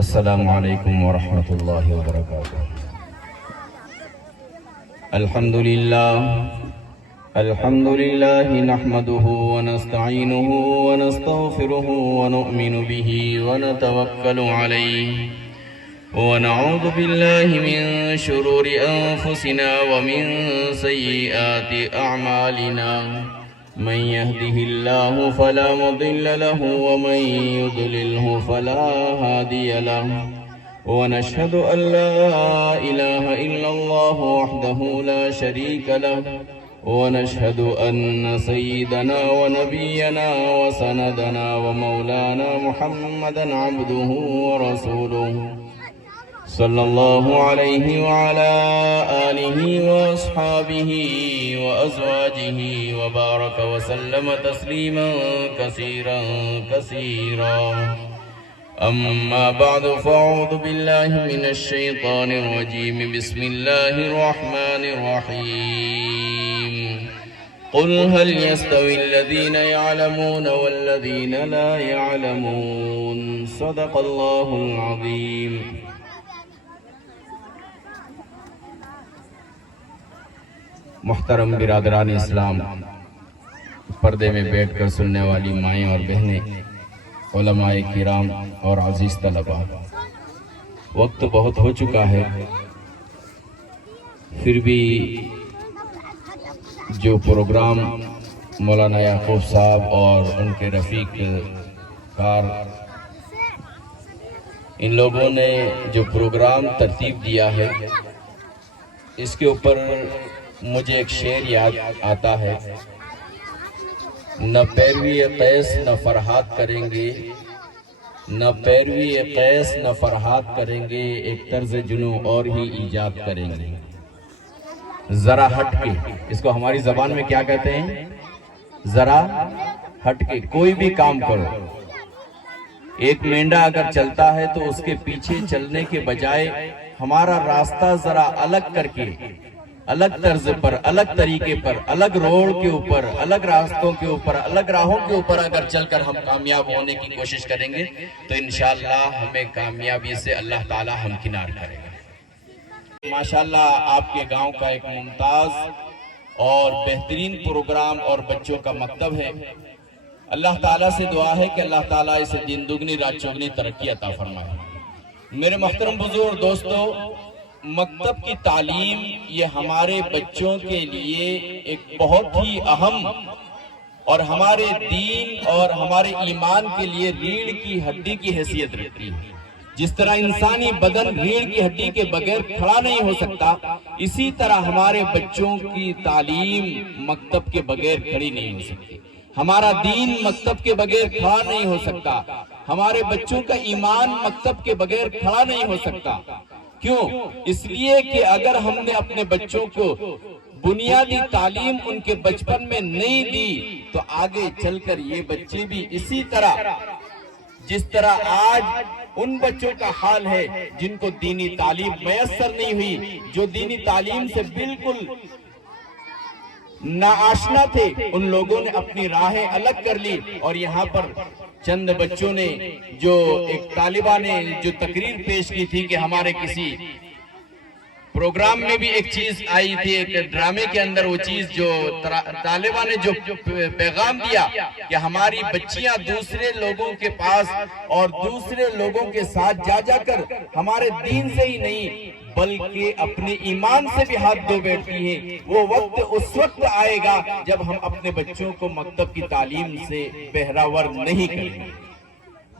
السلام علیکم ورحمۃ اللہ وبرکاتہ۔ الحمد للہ نحمده ونستعینه ونستغفره ونؤمن به ونتوکل علیہ ونعوذ باللہ من شرور انفسنا ومن سیئات اعمالنا من يهده الله فلا مضل له ومن يضلله فلا هادي له ونشهد أن لا إله إلا الله وحده لا شريك له ونشهد أن سيدنا ونبينا وسندنا ومولانا محمدا عبده ورسوله صلی اللہ علیہ وعلى آلہ واصحابہ وازواجہ وبارک وسلم تسلیما کثیرا کثیرا اما بعد فاعوذ باللہ من الشیطان الرجیم بسم اللہ الرحمن الرحیم قل هل يستوي الذين يعلمون والذين لا يعلمون صدق اللہ العظیم۔ محترم برادران اسلام، پردے میں بیٹھ کر سننے والی مائیں اور بہنیں، علماء کرام اور عزیز طلباء، وقت بہت ہو چکا ہے، پھر بھی جو پروگرام مولانا یعقوب صاحب اور ان کے رفیق کار ان لوگوں نے جو پروگرام ترتیب دیا ہے، اس کے اوپر مجھے ایک شعر یاد آتا ہے، نہ پیروی قیس نہ فرحات کریں گے، نہ پیروی قیس نہ فرحات کریں گے، ایک طرز جنوں اور ہی ایجاد کریں گے۔ ذرا ہٹ کے، اس کو ہماری زبان میں کیا کہتے ہیں؟ ذرا ہٹ کے کوئی بھی کام کرو۔ ایک مینڈا اگر چلتا ہے تو اس کے پیچھے چلنے کے بجائے ہمارا راستہ ذرا الگ کر کے، الگ طرز پر، الگ طریقے پر، الگ روڈ کے اوپر، الگ راستوں کے اوپر، الگ راہوں کے اوپر اگر چل کر ہم کامیاب ہونے کی کوشش کریں گے تو انشاءاللہ ہمیں کامیابی سے اللہ تعالی ہمکنار کرے گا۔ ماشاءاللہ آپ کے گاؤں کا ایک ممتاز اور بہترین پروگرام اور بچوں کا مکتب ہے۔ اللہ تعالیٰ سے دعا ہے کہ اللہ تعالیٰ اسے دن دگنی رات چوگنی ترقی عطا فرمائے۔ میرے محترم بزرگ دوستو، مکتب کی تعلیم یہ ہمارے بچوں کے لیے ایک بہت ہی اہم اور ہمارے دین اور ہمارے ایمان کے لیے ریڑھ کی ہڈی کی حیثیت رکھتی ہے۔ جس طرح انسانی بدن ریڑھ کی ہڈی کے بغیر کھڑا نہیں ہو سکتا، اسی طرح ہمارے بچوں کی تعلیم مکتب کے بغیر کھڑی نہیں ہو سکتی۔ ہمارا دین مکتب کے بغیر کھڑا نہیں ہو سکتا، ہمارے بچوں کا ایمان مکتب کے بغیر کھڑا نہیں ہو سکتا۔ کیوں؟ اس لیے کہ اگر ہم نے اپنے بچوں کو بنیادی تعلیم ان کے بچپن میں نہیں دی تو آگے چل کر یہ بچے بھی اسی طرح، جس طرح آج ان بچوں کا حال ہے جن کو دینی تعلیم میسر نہیں ہوئی، جو دینی تعلیم سے بالکل ناآشنا تھے، ان لوگوں نے اپنی راہیں الگ کر لی، اور یہاں پر چند بچوں نے جو ایک طالبہ نے جو تقریر پیش کی تھی کہ ہمارے کسی پروگرام میں بھی ایک چیز آئی تھی، ایک ڈرامے کے اندر وہ چیز جو طالبہ نے جو پیغام دیا کہ ہماری بچیاں دوسرے لوگوں کے پاس اور دوسرے لوگوں کے ساتھ جا کر ہمارے دین سے ہی نہیں بلکہ اپنے ایمان سے بھی ہاتھ دھو بیٹھتی ہیں۔ وہ وقت اس وقت آئے گا جب ہم اپنے بچوں کو مکتب کی تعلیم سے بہراور نہیں کریں گے۔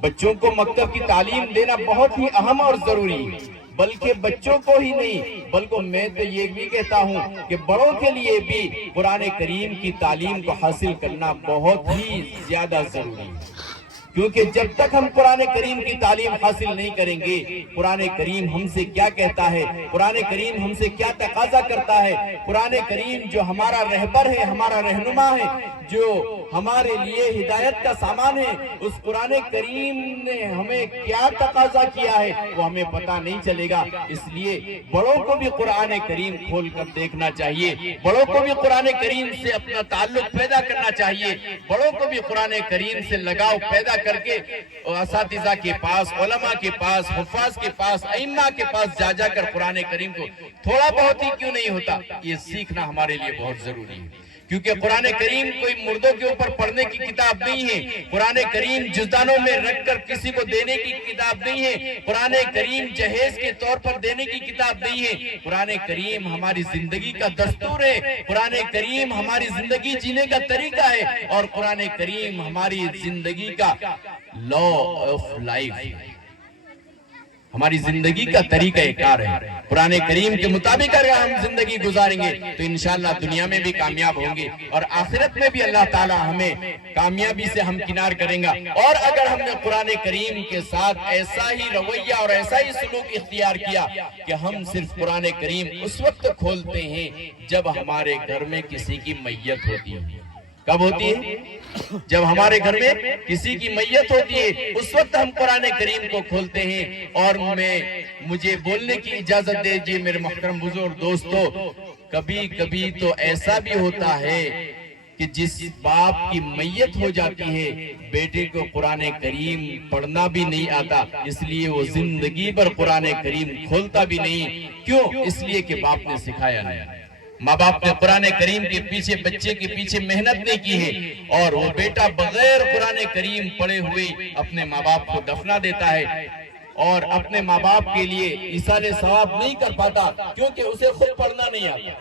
بچوں کو مکتب کی تعلیم دینا بہت ہی اہم اور ضروری ہے، بلکہ بچوں کو ہی نہیں بلکہ میں تو یہ بھی کہتا ہوں کہ بڑوں کے لیے بھی قرآن کریم کی تعلیم کو حاصل کرنا بہت ہی زیادہ ضروری ہے۔ کیونکہ جب تک ہم قرآن کریم کی تعلیم حاصل نہیں کریں گے، قرآن کریم ہم سے کیا کہتا ہے، قرآن کریم ہم سے کیا تقاضا کرتا ہے، قرآن کریم جو ہمارا رہبر ہے، ہمارا رہنما ہے، جو ہمارے لیے ہدایت کا سامان ہے، اس قرآن کریم نے ہمیں کیا تقاضا کیا ہے وہ ہمیں پتہ نہیں چلے گا۔ اس لیے بڑوں کو بھی قرآن کریم کھول کر دیکھنا چاہیے، بڑوں کو بھی قرآن کریم سے اپنا تعلق پیدا کرنا چاہیے، بڑوں کو بھی قرآن کریم سے لگاؤ پیدا کر کے اساتذہ کے پاس، علماء کے پاس، حفاظ کے پاس، ائمہ کے پاس جا کر قرآن کریم کو تھوڑا بہت ہی کیوں نہیں ہوتا، یہ سیکھنا ہمارے لیے بہت ضروری ہے۔ کیونکہ قرآن کریم کوئی مردوں کے اوپر پڑھنے کی کتاب نہیں ہے، قرآن کریم جزدانوں میں رکھ کر کسی کو دینے کی کتاب نہیں ہے، قرآن کریم جہیز کے طور پر دینے کی کتاب نہیں ہے، قرآن کریم ہماری زندگی کا دستور ہے، قرآن کریم ہماری زندگی جینے کا طریقہ ہے، اور قرآن کریم ہماری زندگی کا لا آف لائف ہے، ہماری زندگی کا طریقہ کار ہے۔ قرآن کریم کے مطابق اگر ہم زندگی گزاریں گے تو انشاءاللہ دنیا میں بھی کامیاب ہوں گے، اور آخرت میں بھی اللہ تعالی ہمیں کامیابی سے ہمکنار کریں گا۔ اور اگر ہم نے قرآن کریم کے ساتھ ایسا ہی رویہ اور ایسا ہی سلوک اختیار کیا کہ ہم صرف قرآن کریم اس وقت کھولتے ہیں جب ہمارے گھر میں کسی کی میت ہوتی ہے۔ کب ہوتی ہے؟ جب ہمارے گھر میں کسی کی میت ہوتی ہے، اس وقت ہم قرآن کریم کو کھولتے ہیں۔ اور مجھے بولنے کی اجازت دیجیے میرے محترم بزرگ دوستو، کبھی کبھی تو ایسا بھی ہوتا ہے کہ جس باپ کی میت ہو جاتی ہے، بیٹے کو قرآن کریم پڑھنا بھی نہیں آتا، اس لیے وہ زندگی بھر قرآن کریم کھولتا بھی نہیں۔ کیوں؟ اس لیے کہ باپ نے سکھایا نہیں، ماں باپ نے قرآن کریم کے پیچھے، بچے کے پیچھے محنت نہیں کی ہے، اور وہ بیٹا بغیر قرآن کریم پڑھے ہوئے اپنے ماں باپ کو دفنا دیتا ہے، اور اپنے ماں باپ کے لیے ایصال ثواب نہیں کر پاتا، کیونکہ اسے خود پڑھنا نہیں آتا۔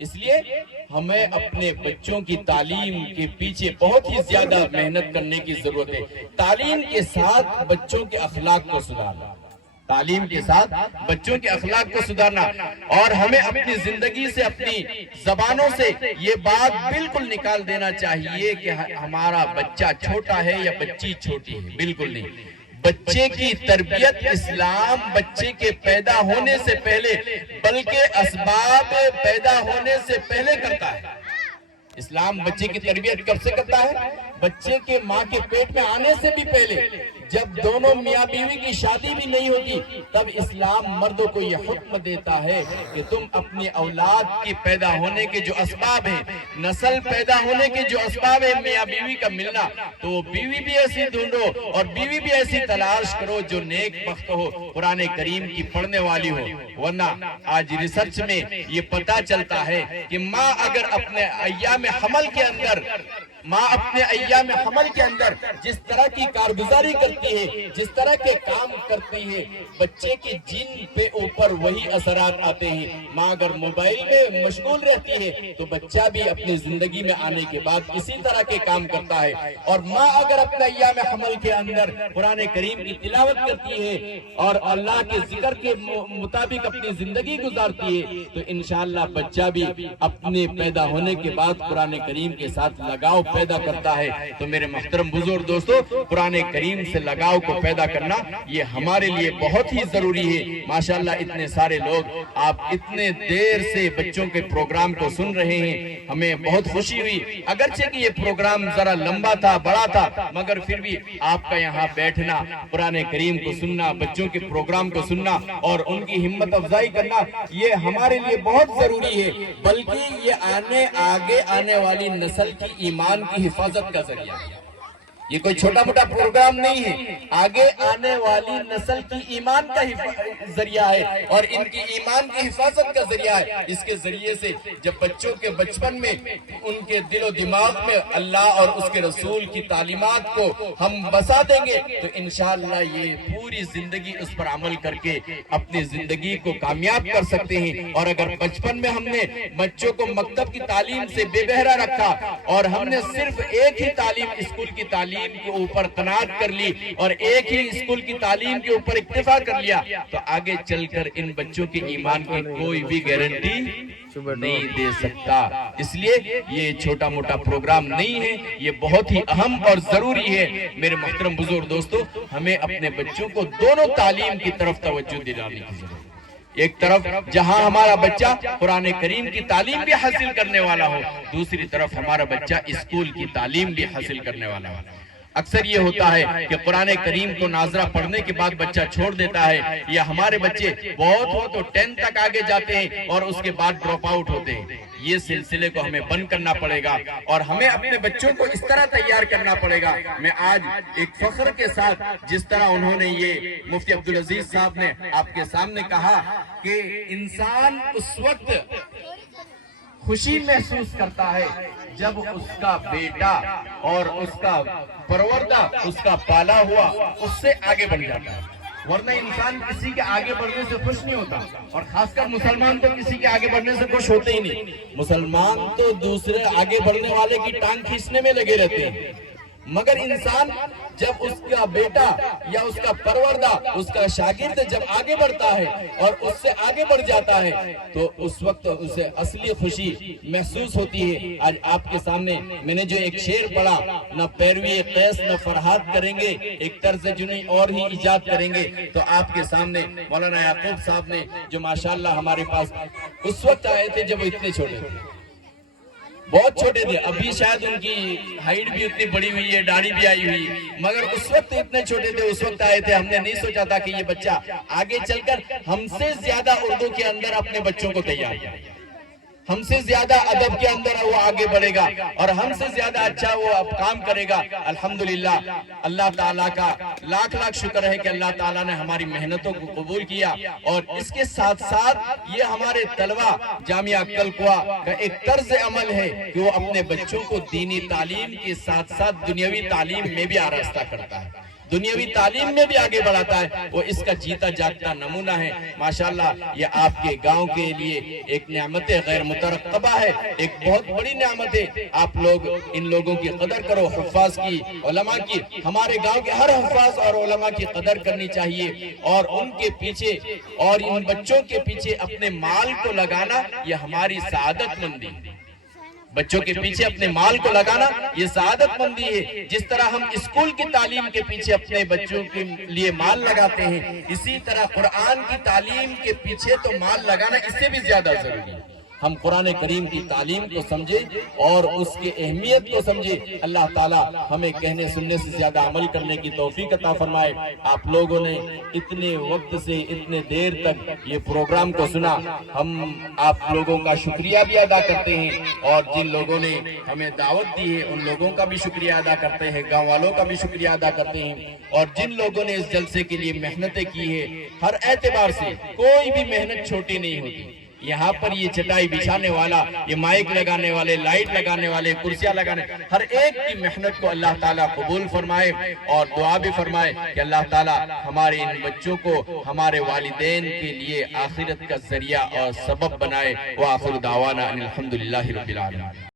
اس لیے ہمیں اپنے بچوں کی تعلیم کے پیچھے بہت ہی زیادہ محنت کرنے کی ضرورت ہے۔ تعلیم کے ساتھ بچوں کے اخلاق کو سدھارنا، تعلیم کے ساتھ بچوں کے اخلاق کو سدھارنا، اور ہمیں اپنی زندگی سے، اپنی زبانوں سے یہ بات بالکل نکال دینا چاہیے کہ ہمارا بچہ چھوٹا ہے یا بچی چھوٹی ہے، بالکل نہیں۔ بچے کی تربیت اسلام بچے کے پیدا ہونے سے پہلے، بلکہ اسباب پیدا ہونے سے پہلے کرتا ہے۔ اسلام بچے کی تربیت کب سے کرتا ہے؟ بچے کے ماں کے پیٹ میں آنے سے بھی پہلے، جب دونوں میاں بیوی کی شادی بھی نہیں ہوتی، تب اسلام مردوں کو یہ حکم دیتا ہے کہ تم اپنی اولاد کی پیدا ہونے کے جو اسباب ہیں، نسل پیدا ہونے کے جو اسباب ہیں، میاں بیوی کا ملنا، تو وہ بیوی بھی ایسی ڈھونڈو اور بیوی بھی ایسی تلاش کرو جو نیک بخت ہو، قرآن کریم کی پڑھنے والی ہو۔ ورنہ آج ریسرچ میں یہ پتا چلتا ہے کہ ماں اگر اپنے ایام حمل کے اندر جس طرح کی کارگزاری کرتی ہے، جس طرح کے کام کرتی ہے، بچے کے جن پہ اوپر وہی اثرات آتے ہیں۔ ماں اگر موبائل میں مشغول رہتی ہے تو بچہ بھی اپنی زندگی میں آنے کے بعد اسی طرح کے کام کرتا ہے، اور ماں اگر اپنے ایام حمل کے اندر قرآن کریم کی تلاوت کرتی ہے اور اللہ کے ذکر کے مطابق اپنی زندگی گزارتی ہے، تو انشاءاللہ بچہ بھی اپنے پیدا ہونے کے بعد قرآن کریم کے ساتھ لگاؤ پیدا کرتا ہے۔ تو میرے محترم بزرگ دوستو، قرآن کریم سے لگاؤ کو پیدا کرنا یہ ہمارے لیے بہت ہی ضروری ہے۔ ماشاءاللہ اتنے سارے لوگ آپ اتنے دیر سے بچوں کے پروگرام کو سن رہے ہیں، ہمیں بہت خوشی ہوئی۔ اگرچہ کہ یہ پروگرام ذرا لمبا تھا، بڑا تھا، مگر پھر بھی آپ کا یہاں بیٹھنا، قرآن کریم کو سننا، بچوں کے پروگرام کو سننا اور ان کی ہمت افزائی کرنا، یہ ہمارے لیے بہت ضروری ہے، بلکہ یہ آگے آنے والی نسل کی ایمان کی حفاظت کا ذریعہ ہے۔ یہ کوئی چھوٹا موٹا پروگرام نہیں ہے، آگے آنے والی نسل کی ایمان کا ذریعہ ہے اور ان کی ایمان کی حفاظت کا ذریعہ ہے۔ اس کے ذریعے سے جب بچوں کے بچپن میں ان کے دل و دماغ میں اللہ اور اس کے رسول کی تعلیمات کو ہم بسا دیں گے تو انشاءاللہ یہ پوری زندگی اس پر عمل کر کے اپنی زندگی کو کامیاب کر سکتے ہیں۔ اور اگر بچپن میں ہم نے بچوں کو مکتب کی تعلیم سے بے بہرا رکھا اور ہم نے صرف ایک ہی تعلیم، اسکول کی تعلیم کے اوپر قناعت کر لی اور ایک ہی اسکول کی تعلیم کے اوپر اکتفا کر لیا، تو آگے چل کر ان بچوں کے ایمان کی کوئی بھی گارنٹی نہیں دے سکتا۔ اس لیے یہ چھوٹا موٹا پروگرام نہیں ہے، یہ بہت ہی اہم اور ضروری ہے۔ میرے محترم بزرگ دوستو، ہمیں اپنے بچوں کو دونوں تعلیم کی طرف توجہ دلانے کی ضرورت ہے۔ ایک طرف جہاں ہمارا بچہ قرآن کریم کی تعلیم بھی حاصل کرنے والا ہو، دوسری طرف ہمارا بچہ اسکول کی تعلیم بھی حاصل کرنے والا ہو۔ اکثر یہ ہوتا ہے کہ قرآن کریم کو ناظرہ پڑھنے کے بعد بچہ چھوڑ دیتا ہے، یا ہمارے بچے بہت ہو تو 10 تک آگے جاتے ہیں اور اس کے بعد ڈراپ آؤٹ ہوتے ہیں۔ یہ سلسلے کو ہمیں بند کرنا پڑے گا اور ہمیں اپنے بچوں کو اس طرح تیار کرنا پڑے گا۔ میں آج ایک فخر کے ساتھ جس طرح انہوں نے یہ مفتی عبدالعزیز صاحب نے آپ کے سامنے کہا کہ انسان اس وقت خوشی محسوس کرتا ہے جب اس کا بیٹا اور اس کا پروردہ، اس کا پالا ہوا اس سے آگے بڑھ جاتا ہے، ورنہ انسان کسی کے آگے بڑھنے سے خوش نہیں ہوتا، اور خاص کر مسلمان تو کسی کے آگے بڑھنے سے خوش ہوتے ہی نہیں۔ مسلمان تو دوسرے آگے بڑھنے والے کی ٹانگ کھینچنے میں لگے رہتے ہیں، مگر انسان جب اس کا بیٹا یا اس کا پروردہ، اس کا شاگرد جب آگے بڑھتا ہے اور اس سے آگے بڑھ جاتا ہے تو اس وقت اسے اصلی خوشی محسوس ہوتی ہے۔ آج آپ کے سامنے میں نے جو ایک شعر پڑھا، نہ پیروی قیس نہ فرحات کریں گے، ایک طرز جنوی اور ہی ایجاد کریں گے، تو آپ کے سامنے مولانا یعقوب صاحب نے جو ماشاءاللہ ہمارے پاس اس وقت آئے تھے جب وہ اتنے چھوٹے تھے، بہت چھوٹے تھے، ابھی شاید ان کی ہائٹ بھی اتنی بڑی ہوئی ہے، داڑھی بھی آئی ہوئی، مگر اس وقت اتنے چھوٹے تھے، اس وقت آئے تھے۔ ہم نے نہیں سوچا تھا کہ یہ بچہ آگے چل کر ہم سے زیادہ اردو کے اندر اپنے بچوں کو تیار کرے گا، ہم سے زیادہ ادب کے اندر وہ آگے بڑھے گا، اور ہم سے زیادہ اچھا وہ اب کام کرے گا۔ الحمدللہ اللہ تعالیٰ کا لاکھ لاکھ شکر ہے کہ اللہ تعالیٰ نے ہماری محنتوں کو قبول کیا، اور اس کے ساتھ ساتھ یہ ہمارے طلبہ جامعہ کلکوا کا ایک طرز عمل ہے کہ وہ اپنے بچوں کو دینی تعلیم کے ساتھ ساتھ دنیاوی تعلیم میں بھی آراستہ کرتا ہے، دنیاوی تعلیم میں بھی آگے بڑھاتا ہے۔ وہ اس کا جیتا جاگتا نمونہ ہے ماشاءاللہ۔ یہ آپ کے گاؤں کے لیے ایک نعمت غیر مترقبہ ہے، ایک بہت بڑی نعمت ہے۔ آپ لوگ ان لوگوں کی قدر کرو، حفاظ کی، علماء کی، ہمارے گاؤں کے ہر حفاظ اور علماء کی قدر کرنی چاہیے، اور ان کے پیچھے اور ان بچوں کے پیچھے اپنے مال کو لگانا یہ ہماری سعادت مندی ہے۔ بچوں کے پیچھے اپنے مال کو لگانا یہ سعادت مندی ہے۔ جس طرح ہم اسکول کی تعلیم کے پیچھے اپنے بچوں کے لیے مال لگاتے ہیں، اسی طرح قرآن کی تعلیم کے پیچھے تو مال لگانا اس سے بھی زیادہ ضروری ہے۔ ہم قرآن کریم کی تعلیم کو سمجھیں اور اس کے اہمیت کو سمجھیں۔ اللہ تعالیٰ ہمیں کہنے سننے سے زیادہ عمل کرنے کی توفیق عطا فرمائے۔ آپ لوگوں نے اتنے وقت سے اتنے دیر تک یہ پروگرام کو سنا، ہم آپ لوگوں کا شکریہ بھی ادا کرتے ہیں، اور جن لوگوں نے ہمیں دعوت دی ہے ان لوگوں کا بھی شکریہ ادا کرتے ہیں، گاؤں والوں کا بھی شکریہ ادا کرتے ہیں، اور جن لوگوں نے اس جلسے کے لیے محنتیں کی ہے، ہر اعتبار سے کوئی بھی محنت چھوٹی نہیں ہوتی۔ یہاں پر یہ چٹائی بچھانے والا، یہ مائک لگانے والے، لائٹ لگانے والے، کرسیاں لگانے، ہر ایک کی محنت کو اللہ تعالیٰ قبول فرمائے، اور دعا بھی فرمائے کہ اللہ تعالیٰ ہمارے ان بچوں کو ہمارے والدین کے لیے آخرت کا ذریعہ اور سبب بنائے۔ وآخر دعوانا ان الحمدللہ رب العالمین۔